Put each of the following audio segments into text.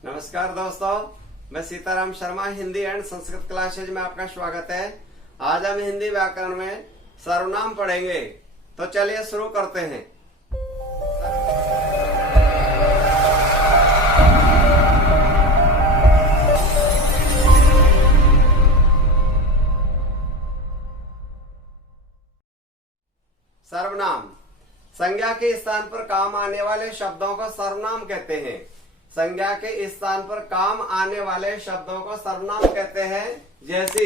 नमस्कार दोस्तों, मैं सीताराम शर्मा हिंदी एंड संस्कृत क्लासेज में आपका स्वागत है। आज हम हिंदी व्याकरण में सर्वनाम पढ़ेंगे, तो चलिए शुरू करते हैं। सर्वनाम संज्ञा के स्थान पर काम आने वाले शब्दों को सर्वनाम कहते हैं। संज्ञा के स्थान पर काम आने वाले शब्दों को सर्वनाम कहते हैं। जैसे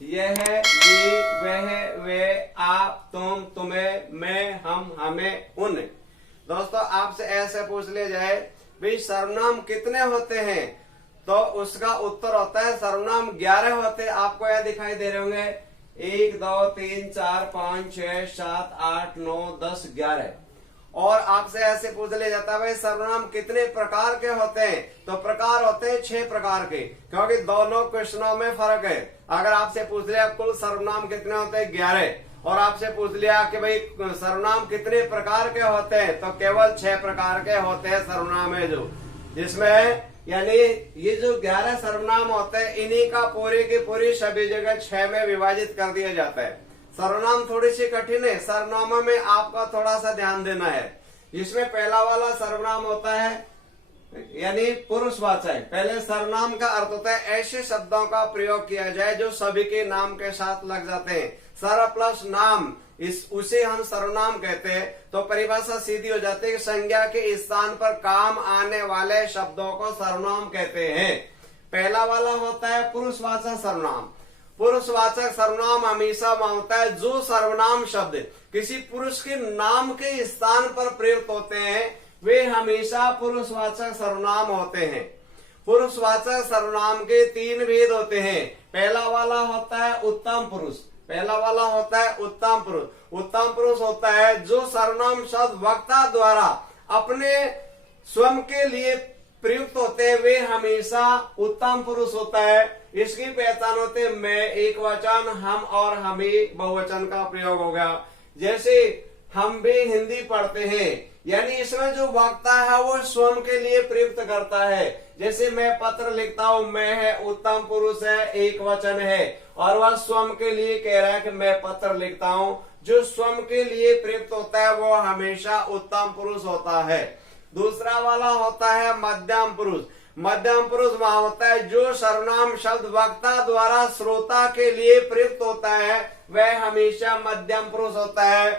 यह, ये, वह, वे, आप, तुम, तुम्हें, मैं, हम, हमें, उन। दोस्तों, आपसे ऐसे पूछ लिया जाए भी सर्वनाम कितने होते हैं, तो उसका उत्तर होता है सर्वनाम 11 होते हैं। आपको यह दिखाई दे रहे होंगे 1, 2, 3, 4, 5, 6, 7, 8, 9, 10, 11। और आपसे ऐसे पूछ लिया जाता है भाई सर्वनाम कितने प्रकार के होते हैं, तो प्रकार होते हैं 6 प्रकार के, क्योंकि दोनों क्वेश्चनों में फर्क है। अगर आपसे पूछ लिया कुल सर्वनाम कितने होते हैं 11, और आपसे पूछ लिया कि भाई सर्वनाम कितने प्रकार के होते हैं, तो केवल 6 प्रकार के होते हैं सर्वनाम है जो, जिसमें यानी ये जो 11 सर्वनाम होते हैं इन्हीं का पूरी की पूरी सभी जगह 6 में विभाजित कर दिया जाता है। सर्वनाम थोड़ी सी कठिन है, सर्वनामों में आपका थोड़ा सा ध्यान देना है। इसमें पहला वाला सर्वनाम होता है यानी पुरुषवाचक। पहले सर्वनाम का अर्थ होता है ऐसे शब्दों का प्रयोग किया जाए जो सभी के नाम के साथ लग जाते हैं। सर्व प्लस नाम, उसे हम सर्वनाम कहते हैं। तो परिभाषा सीधी हो जाती है कि संज्ञा के स्थान पर काम आने वाले शब्दों को सर्वनाम कहते हैं। पहला वाला होता है पुरुषवाचक सर्वनाम। पुरुषवाचक सर्वनाम हमेशा होता है जो सर्वनाम शब्द किसी पुरुष के नाम के स्थान पर प्रयुक्त होते हैं, वे हमेशा पुरुषवाचक सर्वनाम होते हैं। पुरुषवाचक सर्वनाम के 3 भेद होते हैं। पहला वाला होता है उत्तम पुरुष। पहला वाला होता है उत्तम पुरुष। उत्तम पुरुष होता है जो सर्वनाम शब्द वक्ता द्वारा अपने स्वयं के लिए प्रयुक्त होते हैं, वे हमेशा उत्तम पुरुष होता है। इसकी पहचान होते हैं मैं एक वचन, हम और हमें बहुवचन का प्रयोग होगा। जैसे हम भी हिंदी पढ़ते हैं, यानी इसमें जो वक्ता है वो स्वयं के लिए प्रयुक्त करता है। जैसे मैं पत्र लिखता हूँ, मैं है उत्तम पुरुष है, एक वचन है, और वह स्वयं के लिए कह रहा है कि मैं पत्र लिखता हूँ। जो स्वयं के लिए प्रयुक्त होता है वो हमेशा उत्तम पुरुष होता है। दूसरा वाला होता है मध्यम पुरुष। मध्यम पुरुष वहां होता है जो सर्वनाम शब्द वक्ता द्वारा श्रोता के लिए प्रयुक्त होता है, वह हमेशा मध्यम पुरुष होता है।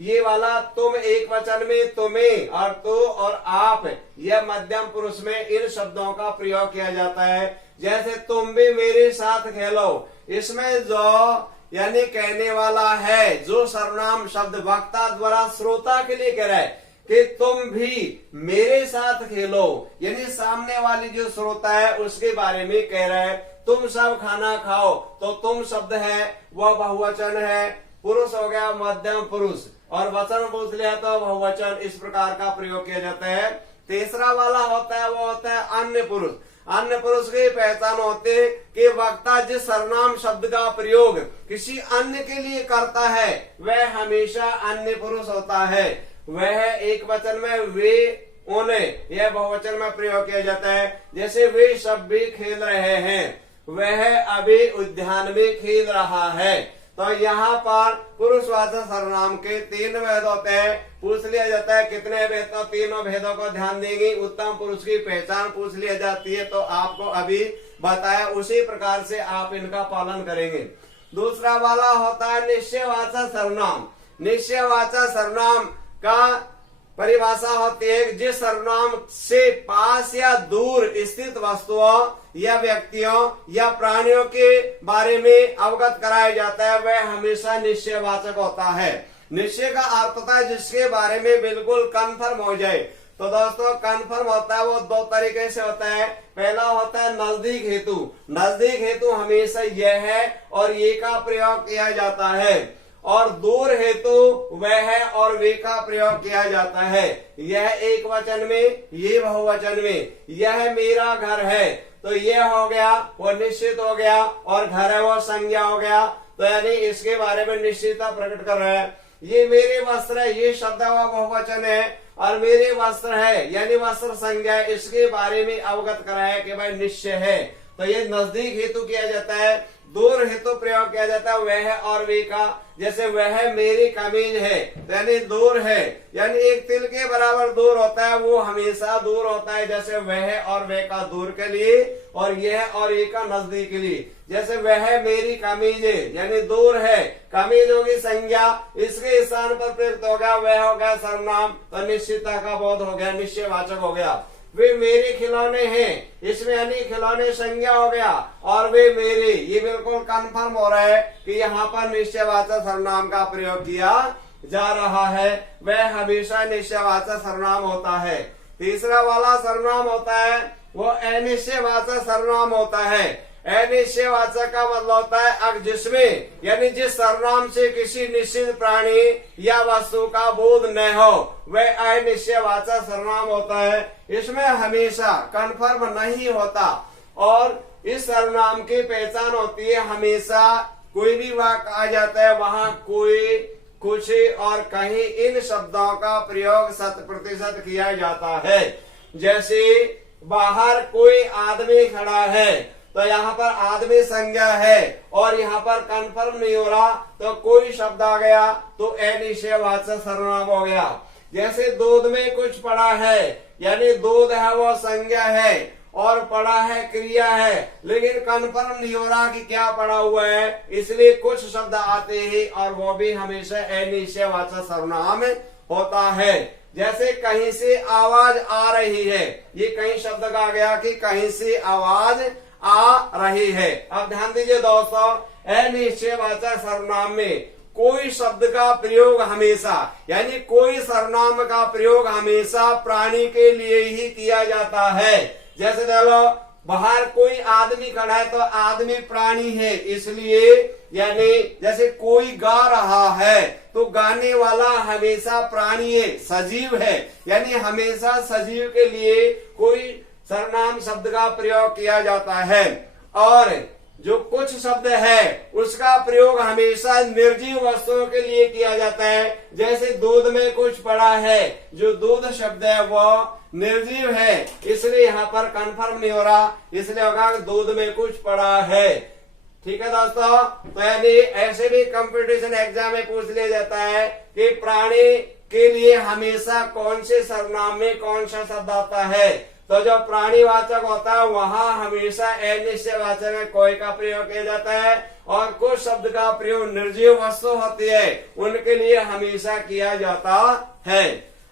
ये वाला तुम एक वचन में तुम्हें और तू और आप, यह मध्यम पुरुष में इन शब्दों का प्रयोग किया जाता है। जैसे तुम भी मेरे साथ खेलो, इसमें जो यानी कहने वाला है जो सर्वनाम शब्द वक्ता द्वारा श्रोता के लिए कह रहा है कि तुम भी मेरे साथ खेलो, यानी सामने वाली जो श्रोता है उसके बारे में कह रहा है। तुम सब खाना खाओ, तो तुम शब्द है वह बहुवचन है, पुरुष हो गया मध्यम पुरुष, और वचन पूछ लिया तो बहुवचन। इस प्रकार का प्रयोग किया जाता है। तीसरा वाला होता है वो होता है अन्य पुरुष। अन्य पुरुष की पहचान होती है कि वक्ता जिस सर्वनाम शब्द का प्रयोग किसी अन्य के लिए करता है वह हमेशा अन्य पुरुष होता है। वह एक वचन में वे, उन्हें, यह बहुवचन में प्रयोग किया जाता है। जैसे वे सब भी खेल रहे हैं, वह अभी उद्यान में खेल रहा है। तो यहाँ पर पुरुषवाचक सर्वनाम के 3 भेद होते हैं। पूछ लिया जाता है कितने भेद, तो तीनों भेदों को ध्यान देंगे। उत्तम पुरुष की पहचान पूछ लिया जाती है, तो आपको अभी बताया उसी प्रकार से आप इनका पालन करेंगे। दूसरा वाला होता है निश्चयवाचक सर्वनाम। निश्चयवाचक सर्वनाम का परिभाषा होती है जिस सर्वनाम से पास या दूर स्थित वस्तुओं या व्यक्तियों या प्राणियों के बारे में अवगत कराया जाता है, वह हमेशा निश्चयवाचक होता है। निश्चय का अर्थ होता है जिसके बारे में बिल्कुल कन्फर्म हो जाए। तो दोस्तों, कन्फर्म होता है वो 2 तरीके से होता है। पहला होता है नजदीक हेतु। नजदीक हेतु हमेशा यह है और ये का प्रयोग किया जाता है, और दूर हेतु वह है और वे का प्रयोग किया जाता है। यह एक वचन में, ये बहुवचन में। यह मेरा घर है, तो यह हो गया वो निश्चित हो गया, और घर है वो संज्ञा हो गया। तो यानी इसके बारे में निश्चितता प्रकट कर रहा है। ये मेरे वस्त्र है, ये शब्द व बहुवचन है, और मेरे वस्त्र है यानी वस्त्र संज्ञा इसके बारे में अवगत कराया कि भाई निश्चय है। तो ये नजदीक हेतु किया जाता है, दूर हेतु प्रयोग किया जाता है वह और वे का। जैसे वह मेरी कमीज है तो यानी दूर है, यानी एक तिल के बराबर दूर होता है, वो हमेशा दूर होता है। जैसे वह और वे का दूर के लिए और यह और ये का नजदीक के लिए। जैसे वह मेरी कमीज है यानी दूर है, कमीज होगी संज्ञा, इसके स्थान पर प्रयुक्त हो गया, वह हो गया सर्वनाम, तो निश्चितता का बोध हो गया, निश्चयवाचक हो गया। वे मेरे खिलौने हैं, इसमें यानी खिलौने संज्ञा हो गया, और वे मेरे, ये बिल्कुल कंफर्म हो रहा है कि यहाँ पर निश्चयवाचक सर्वनाम का प्रयोग किया जा रहा है। वह हमेशा निश्चयवाचक सर्वनाम होता है। तीसरा वाला सर्वनाम होता है वो अनिश्चयवाचक सर्वनाम होता है। अनिश्चयवाचक का मतलब होता है जिसमें यानी जिस सर्वनाम से किसी निश्चित प्राणी या वस्तु का बोध न हो वह अनिश्चयवाचक सर्वनाम होता है। इसमें हमेशा कन्फर्म नहीं होता और इस सर्वनाम की पहचान होती है हमेशा कोई भी वाक्य आ जाता है वहां कोई, कुछ और कहीं इन शब्दों का प्रयोग 100% किया जाता है। जैसे बाहर कोई आदमी खड़ा है तो यहाँ पर आदमी संज्ञा है और यहाँ पर कंफर्म नहीं हो रहा तो कोई शब्द आ गया तो अनिश्चयवाचक सर्वनाम हो गया। जैसे दूध में कुछ पड़ा है यानी दूध है वो संज्ञा है और पड़ा है क्रिया है, लेकिन कंफर्म नहीं हो रहा कि क्या पड़ा हुआ है, इसलिए कुछ शब्द आते हैं और वो भी हमेशा अनिश्चयवाचक सर्वनाम होता है। जैसे कहीं से आवाज आ रही है, ये कहीं शब्द का आ गया कि कहीं से आवाज आ रही है। अब ध्यान दीजिए दोस्तों, अनिश्चयवाचक सर्वनाम में कोई शब्द का प्रयोग हमेशा यानी कोई सर्वनाम का प्रयोग हमेशा प्राणी के लिए ही किया जाता है। जैसे देखो बाहर कोई आदमी खड़ा है तो आदमी प्राणी है इसलिए, यानी जैसे कोई गा रहा है तो गाने वाला हमेशा प्राणी है, सजीव है, यानी हमेशा सजीव के लिए कोई सर्वनाम शब्द का प्रयोग किया जाता है। और जो कुछ शब्द है उसका प्रयोग हमेशा निर्जीव वस्तुओं के लिए किया जाता है। जैसे दूध में कुछ पड़ा है, जो दूध शब्द है वो निर्जीव है इसलिए यहाँ पर कंफर्म नहीं हो रहा, इसलिए होगा दूध में कुछ पड़ा है। ठीक है दोस्तों, तो यानी ऐसे भी कंपटीशन एग्जाम में पूछ लिया जाता है कि प्राणी के लिए हमेशा कौन से सर्वनाम में कौन सा शब्द आता है। तो जो प्राणीवाचक होता है वहां हमेशा अनिश्चयवाचक में कोई का प्रयोग किया जाता है और कुछ शब्द का प्रयोग निर्जीव वस्तु होती है उनके लिए हमेशा किया जाता है।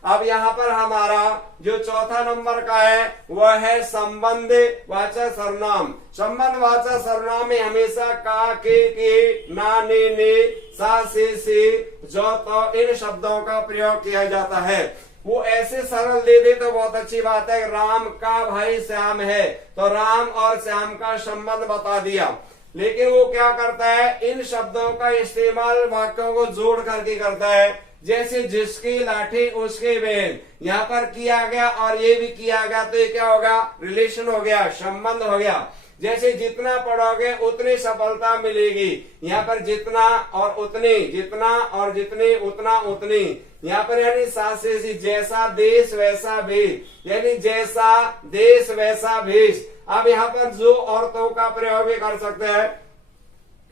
अब यहाँ पर हमारा जो चौथा नंबर का है वह है संबंध वाचक सर्वनाम। संबंध वाचक सर्वनाम में हमेशा का, के, ना, ने, सा, से, जो, तो इन शब्दों का प्रयोग किया जाता है। वो ऐसे सरल दे दे तो बहुत अच्छी बात है। राम का भाई श्याम है तो राम और श्याम का संबंध बता दिया, लेकिन वो क्या करता है इन शब्दों का इस्तेमाल वाक्यों को जोड़ करके करता है। जैसे जिसकी लाठी उसके बैल, यहाँ पर किया गया और ये भी किया गया तो ये क्या होगा, रिलेशन हो गया, संबंध हो गया। जैसे जितना पढ़ोगे उतनी सफलता मिलेगी, यहाँ पर जितना और उतनी, जितना और जितनी, उतना उतनी। यहाँ पर यानी सासे जैसा देश वैसा भेष, यानी जैसा देश वैसा भेष। अब यहाँ पर जो और तो का प्रयोग भी कर सकते हैं।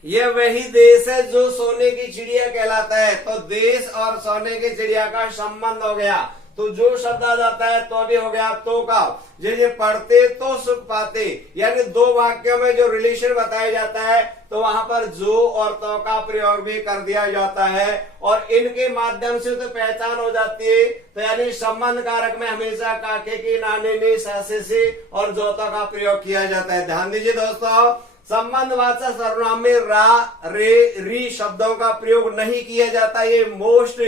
यह वही देश है जो सोने की चिड़िया कहलाता है, तो देश और सोने की चिड़िया का संबंध हो गया। तो जो शब्द आ जाता है तो भी हो गया तो का। जैसे पढ़ते तो सुख पाते, यानी दो वाक्यों में जो रिलेशन बताया जाता है तो वहां पर जो और तो का प्रयोग भी कर दिया जाता है और इनके माध्यम से तो पहचान हो जाती है। तो यानी संबंध कारक में हमेशा काके की, नाने ने, सासे से और जोता का प्रयोग किया जाता है। ध्यान दीजिए दोस्तों, संबंधवाचक सर्वनाम में रा, रे, री शब्दों का प्रयोग नहीं किया जाता। ये मोस्ट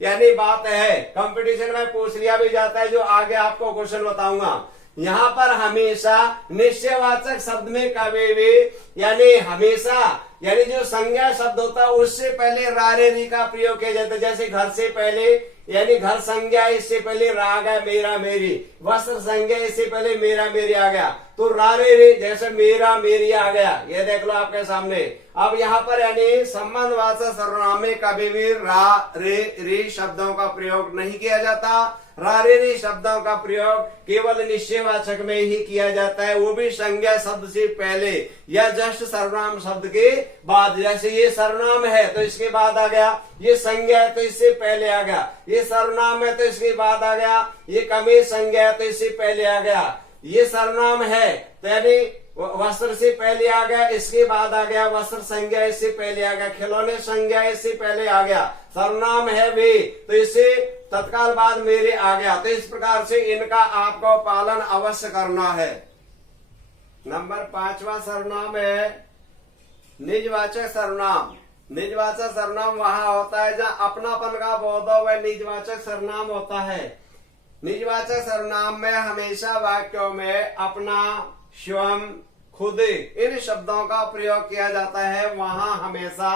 यानी बात है, कंपटीशन में पूछ लिया भी जाता है, जो आगे आपको क्वेश्चन बताऊंगा। यहाँ पर हमेशा निश्चयवाचक शब्द में कभी भी यानी हमेशा यानी जो संज्ञा शब्द होता है उससे पहले रा, रे, री का प्रयोग किया जाता है। जैसे घर से पहले यानी घर संज्ञा, इससे पहले रा आ गया मेरा मेरी। वस्त्र संज्ञा, इससे पहले मेरा मेरी आ गया तो रा, रे, रे, जैसे मेरा मेरी आ गया, ये देख लो आपके सामने। अब यहाँ पर यानी संबंधवाचक सर्वनाम में कभी भी रा रे री शब्दों का प्रयोग नहीं किया जाता। रा रे री शब्दों का प्रयोग केवल निश्चयवाचक में ही किया जाता है, वो भी संज्ञा शब्द से पहले या जस्ट सर्वनाम शब्द के बाद। जैसे ये सर्वनाम है तो इसके बाद आ गया, ये संज्ञा है तो इससे पहले आ गया, ये सर्वनाम है तो इसके बाद आ गया, ये कमी संज्ञा है तो इससे पहले आ गया, ये सर्वनाम है तो यानी वस्त्र से पहले आ गया, इसके बाद आ गया, वस्त्र संज्ञा इससे पहले आ गया, खिलौने संज्ञा इससे पहले आ गया, सर्वनाम है वे तो इससे तत्काल बाद मेरे आ गया। तो इस प्रकार से इनका आपको पालन अवश्य करना है। नंबर 5वां सर्वनाम है निजवाचक सर्वनाम। निजवाचक सर्वनाम वहां होता है जहाँ अपनापन का बोध हो, वह निजवाचक सर्वनाम होता है। निजवाचक सर्वनाम में हमेशा वाक्यों में अपना, स्वयं, खुद इन शब्दों का प्रयोग किया जाता है, वहां हमेशा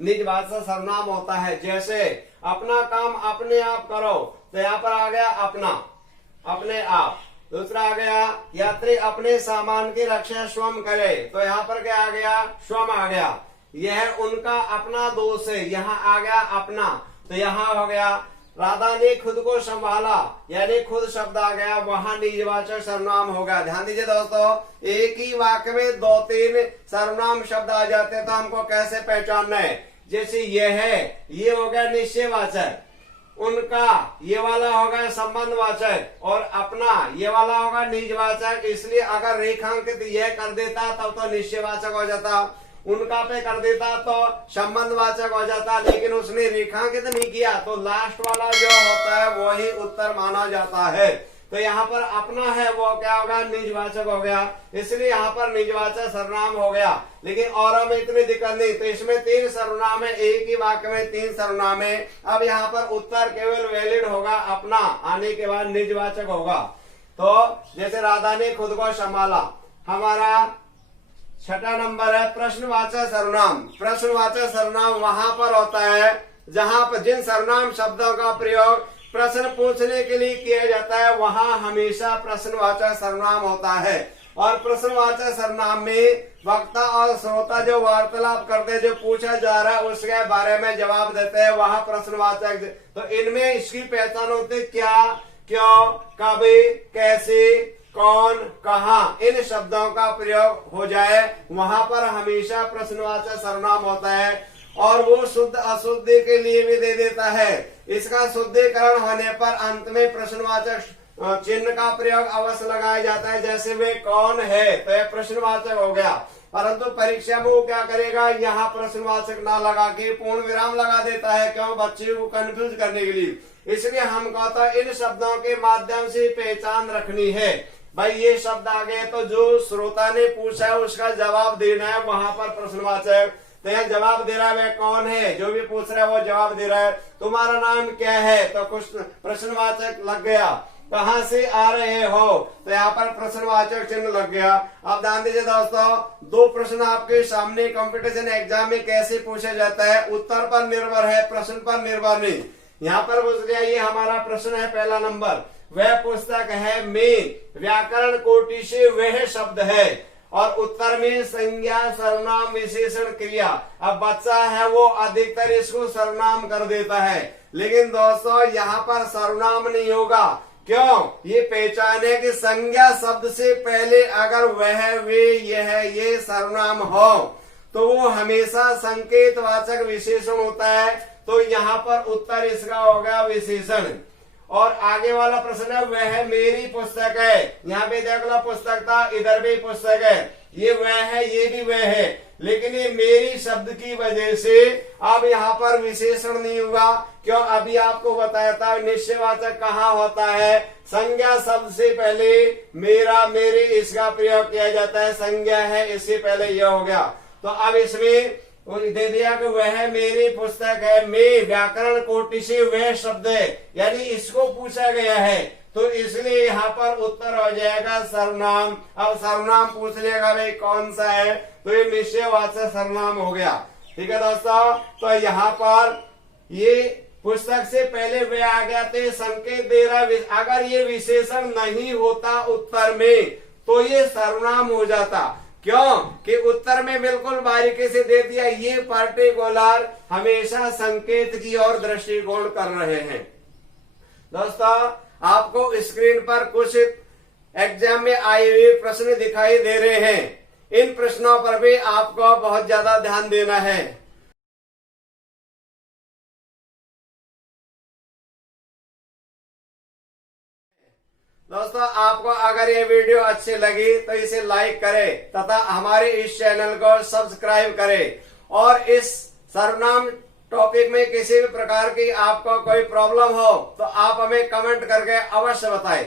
निजवाचक सर्वनाम होता है। जैसे अपना काम अपने आप करो तो यहाँ पर आ गया अपना, अपने आप। दूसरा आ गया यात्री अपने सामान की रक्षा स्वयं करे तो यहाँ पर क्या आ गया, स्वयं आ गया। यह उनका अपना दोष है, यहाँ आ गया अपना तो यहाँ हो गया। राधा ने खुद को संभाला यानी खुद शब्द आ गया, वहां निजवाचक सर्वनाम होगा। ध्यान दीजिए दोस्तों, एक ही वाक्य में 2-3 सर्वनाम शब्द आ जाते हैं तो हमको कैसे पहचानना है। जैसे ये है, ये हो गया निश्चयवाचक, उनका ये वाला होगा संबंधवाचक और अपना ये वाला होगा निजवाचक। इसलिए अगर रेखांकित यह कर देता तब तो निश्चयवाचक हो जाता, उनका पे कर देता तो संबंधवाचक हो जाता, लेकिन उसने रेखांकित नहीं किया तो लास्ट वाला जो होता है वही उत्तर माना जाता है। तो यहाँ पर अपना है वो क्या होगा, निजवाचक हो गया, इसलिए यहाँ पर निजवाचक सर्वनाम हो गया। लेकिन और में इतनी दिक्कत नहीं, तो इसमें 3 सर्वनाम है, एक ही वाक्य में 3 सर्वनाम है। अब यहाँ पर उत्तर केवल वैलिड होगा, अपना आने के बाद निजवाचक होगा। तो जैसे राधा ने खुद को संभाला। हमारा 6वां नंबर है प्रश्नवाचक सर्वनाम। प्रश्नवाचक सर्वनाम वहां पर होता है जहां पर जिन सर्वनाम शब्दों का प्रयोग प्रश्न पूछने के लिए किया जाता है, वहां हमेशा प्रश्नवाचक सर्वनाम होता है। और प्रश्नवाचक सर्वनाम में वक्ता और श्रोता जो वार्तालाप करते हैं, जो पूछा जा रहा है उसके बारे में जवाब देते हैं, वहां प्रश्नवाचक। तो इनमें इसकी पहचान होती है क्या, क्यों, कभी, कैसे, कौन, कहाँ, इन शब्दों का प्रयोग हो जाए वहां पर हमेशा प्रश्नवाचक सर्वनाम होता है। और वो शुद्ध अशुद्धि के लिए भी दे देता है। इसका शुद्धिकरण होने पर अंत में प्रश्नवाचक चिन्ह का प्रयोग अवश्य लगाया जाता है। जैसे वे कौन है तो यह प्रश्नवाचक हो गया, परंतु परीक्षा में वो क्या करेगा, यहाँ प्रश्नवाचक ना लगा के पूर्ण विराम लगा देता है, क्यों, बच्चे को कंफ्यूज करने के लिए। इसलिए हम कहता है इन शब्दों के माध्यम से पहचान रखनी है। भाई ये शब्द आ गए तो जो श्रोता ने पूछा है उसका जवाब देना है, वहां पर प्रश्नवाचक। तो यह जवाब दे रहा है वह कौन है, जो भी पूछ रहा है वो जवाब दे रहा है। तुम्हारा नाम क्या है तो कुछ प्रश्नवाचक लग गया। कहाँ से आ रहे हो तो यहाँ पर प्रश्नवाचक चिन्ह लग गया। अब ध्यान दीजिए दोस्तों, 2 प्रश्न आपके सामने कंपटीशन एग्जाम में कैसे पूछा जाता है, उत्तर पर निर्भर है, प्रश्न पर निर्भर नहीं। यहाँ पर पूछ गया, ये हमारा प्रश्न है पहला नंबर, वह पुस्तक है में व्याकरण कोटि से वह शब्द है, और उत्तर में संज्ञा, सर्वनाम, विशेषण, क्रिया। अब बच्चा है वो अधिकतर इसको सर्वनाम कर देता है, लेकिन दोस्तों यहाँ पर सर्वनाम नहीं होगा। क्यों, ये पहचान है कि संज्ञा शब्द से पहले अगर वह, वे, यह, ये सर्वनाम हो तो वो हमेशा संकेतवाचक विशेषण होता है। तो यहाँ पर उत्तर इसका होगा विशेषण। और आगे वाला प्रश्न है, वह मेरी पुस्तक है। यहाँ पे देख लो पुस्तक था, इधर भी पुस्तक है, ये वह है, ये भी वह है, लेकिन ये मेरी शब्द की वजह से अब यहाँ पर विशेषण नहीं हुआ। क्यों, अभी आपको बताया था निश्चयवाचक कहाँ होता है, संज्ञा शब्द से पहले मेरा, मेरी इसका प्रयोग किया जाता है, संज्ञा है इससे पहले यह हो गया। तो अब इसमें दे दिया कि वह मेरी पुस्तक है, में व्याकरण कोटि से वह शब्द है, यानी इसको पूछा गया है, तो इसलिए यहाँ पर उत्तर हो जाएगा सर्वनाम। अब सर्वनाम पूछ लेगा भाई कौन सा है, तो ये निश्चयवाचक सर्वनाम हो गया। ठीक है दोस्तों, तो यहाँ पर ये पुस्तक से पहले वे आ गया तो ये संकेत दे रहा, अगर ये विशेषण नहीं होता उत्तर में तो ये सर्वनाम हो जाता। क्यों कि उत्तर में बिल्कुल बारीकी से दे दिया, ये पार्टिकुलर हमेशा संकेत की ओर दृष्टिकोण कर रहे हैं। दोस्तों, आपको स्क्रीन पर कुछ एग्जाम में आए हुए प्रश्न दिखाई दे रहे हैं, इन प्रश्नों पर भी आपको बहुत ज्यादा ध्यान देना है। दोस्तों, आपको अगर ये वीडियो अच्छी लगी तो इसे लाइक करें तथा हमारे इस चैनल को सब्सक्राइब करें, और इस सर्वनाम टॉपिक में किसी भी प्रकार की आपको कोई प्रॉब्लम हो तो आप हमें कमेंट करके अवश्य बताएं।